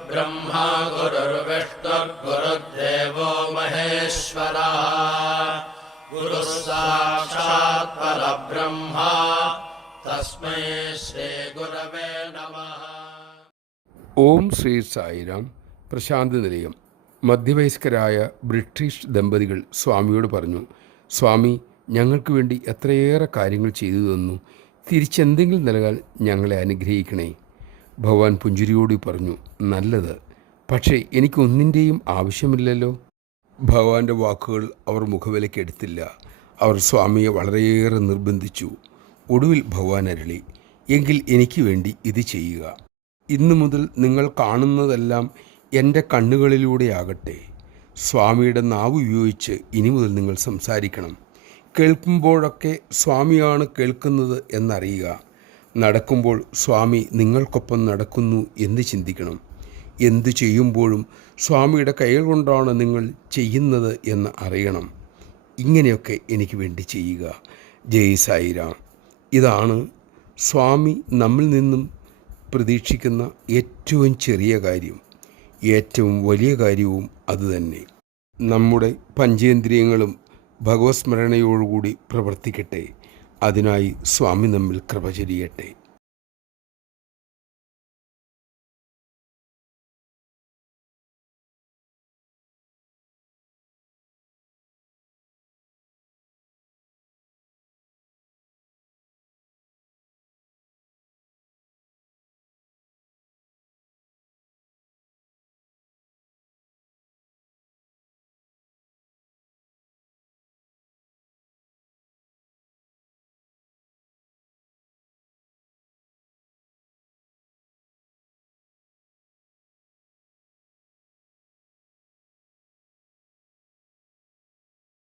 गुरुर्ब्रह्मा गुरुर्विष्णुर्गुरुर्देवो महेश्वरः गुरुः साक्षात् परब्रह्मा तस्मै श्रीगुरवे नमः. ഓം ശ്രീ സായിരാം. പ്രശാന്ത നിലയം. മധ്യവയസ്കരായ ബ്രിട്ടീഷ് ദമ്പതികൾ സ്വാമിയോട് പറഞ്ഞു, സ്വാമി, ഞങ്ങൾക്ക് വേണ്ടി എത്രയേറെ കാര്യങ്ങൾ ചെയ്തു തന്നു. തിരിച്ചെന്തെങ്കിലും നൽകാൻ ഞങ്ങളെ അനുഗ്രഹിക്കണേ. ഭഗവാൻ പുഞ്ചിരിയോട് പറഞ്ഞു, നല്ലത്, പക്ഷേ എനിക്കൊന്നിൻ്റെയും ആവശ്യമില്ലല്ലോ. ഭഗവാന്റെ വാക്കുകൾ അവർ മുഖവിലക്കെടുത്തില്ല. അവർ സ്വാമിയെ വളരെയേറെ നിർബന്ധിച്ചു. ഒടുവിൽ ഭഗവാൻ അരുളി, എങ്കിൽ എനിക്ക് വേണ്ടി ഇത് ചെയ്യുക. ഇന്നു മുതൽ നിങ്ങൾ കാണുന്നതെല്ലാം എൻ്റെ കണ്ണുകളിലൂടെയാകട്ടെ. സ്വാമിയുടെ നാവ് ഉപയോഗിച്ച് ഇനി മുതൽ നിങ്ങൾ സംസാരിക്കണം. കേൾക്കുമ്പോഴൊക്കെ സ്വാമിയാണ് കേൾക്കുന്നത് എന്നറിയുക. നടക്കുമ്പോൾ സ്വാമി നിങ്ങൾക്കൊപ്പം നടക്കുന്നു എന്ന് ചിന്തിക്കണം. എന്തു ചെയ്യുമ്പോഴും സ്വാമിയുടെ കൈകൾ കൊണ്ടാണ് നിങ്ങൾ ചെയ്യുന്നത് എന്ന് അറിയണം. ഇങ്ങനെയൊക്കെ എനിക്ക് വേണ്ടി ചെയ്യുക. ജയ് സായിരാം. ഇതാണ് സ്വാമി നമ്മിൽ നിന്നും പ്രതീക്ഷിക്കുന്ന ഏറ്റവും ചെറിയ കാര്യം. ഏറ്റവും വലിയ കാര്യവും അതുതന്നെ. നമ്മുടെ പഞ്ചേന്ദ്രിയങ്ങളും ഭഗവത് സ്മരണയോടുകൂടി പ്രവർത്തിക്കട്ടെ. അതിനായി സ്വാമി നമ്മിൽ കൃപ ചൊരിയട്ടെ.